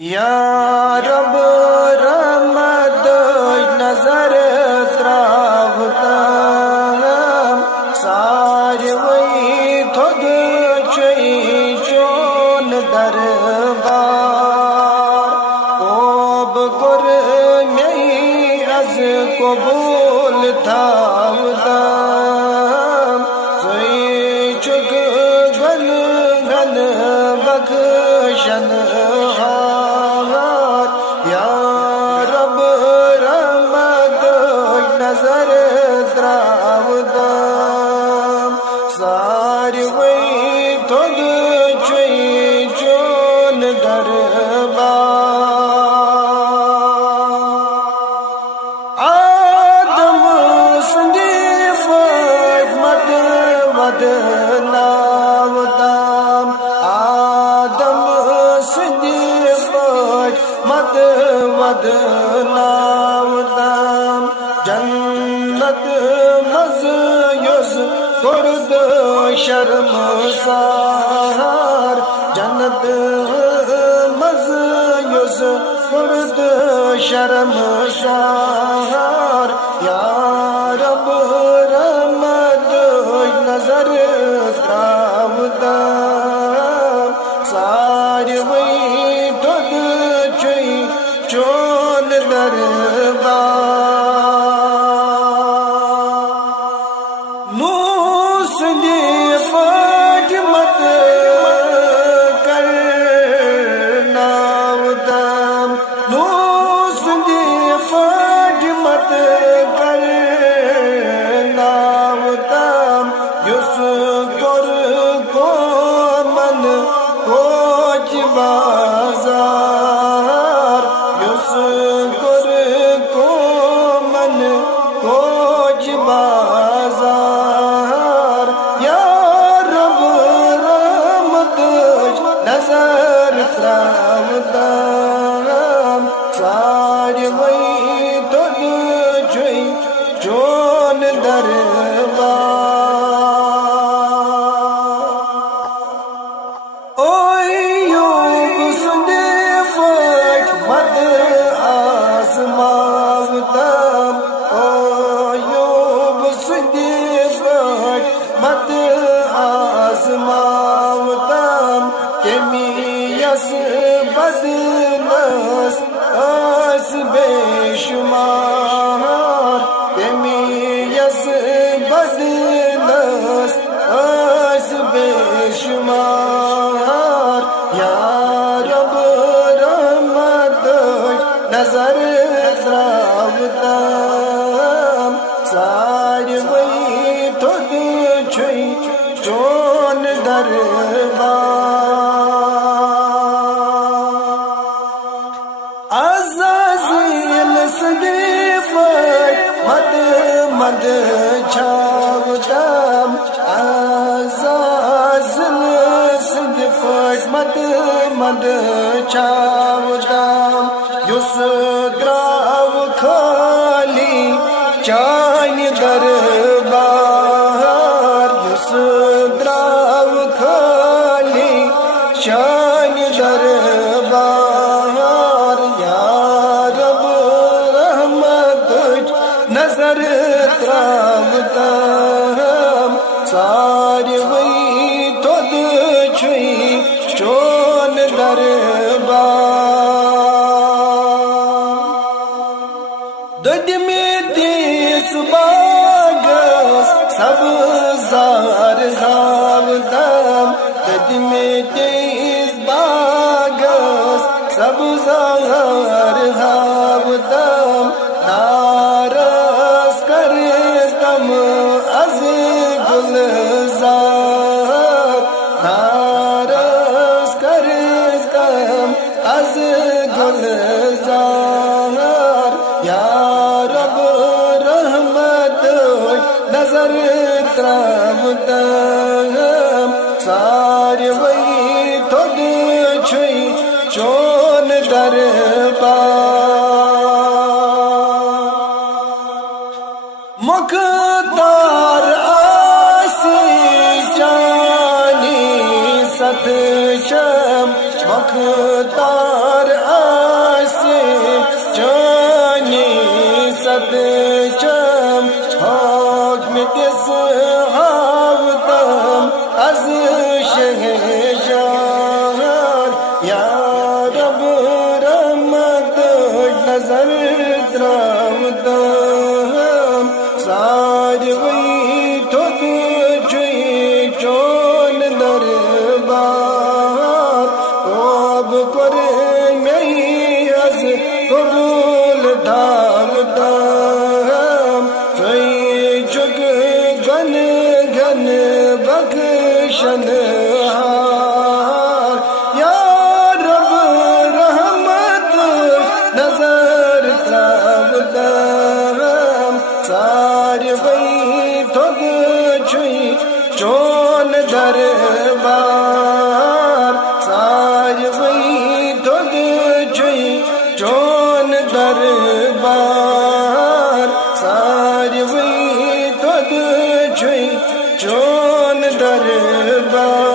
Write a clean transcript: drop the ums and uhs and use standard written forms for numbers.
या रब रहमत नजर त्रावतम सारवई थोद चोन दरबार कोब कुर मई अज कबूल थावतम चुक घन घन बख्शन नजर त्रावतम सारवई थोद चोन दरबार आदम संदी मद मद नावतम आदम संदी मद मद नावतम जन्नत मज युस कुर्द शर्म सार जन्नत मज युस कुर्द शर्म सार या रब रहमत नजर त्रावतम सारवई थोद चोन दरबार नूस दे पाठ मत कर नावतम नूस दे पाठ मत कर नावतम युस कर को मन कोच बाजार युस कर को मन कोच बाजार या रब रहमत नजर त्रावतम सारवई थोद चोन दरबार ओयूब सुने फट मद आजमावतम ओयूब सुने फट मद आजमावतम केमियस बदनस आस बेशुमार केमियस बदनस आस बेशुमार या रब रहमत नजर त्रावतम सारवई थोद चोन दरबार अज़ाज़िल सदे फट मद मद छावतम अज़ाज़िल सदे फट मद मद छावतम युस द्राव खाली चान दरबार युस द्राव खाली चान दरबार या रब रहमत नजर त्रावतम सारवई थोद चोन दरबार दुध में देस बागस सब जार हावतम दुध में देस बागस सब जार हावतम नारस करे तम अज गुलजार नारस करे तम अज गुलजार या रब रहमत नजर त्रावतम सारवई थोद चोन दरबार मुख्तार आसी जानी सत शम मुख्तार रब रहमत नजर त्रावताम सारवई थोद चुई चोन दरबार अब करे मई अज कबूल धावताम चुई चुग गन गन बख्शन चोन दरबार सारवई थोद चुई चोन दरबार सारवई थोद चुई चोन दरबार।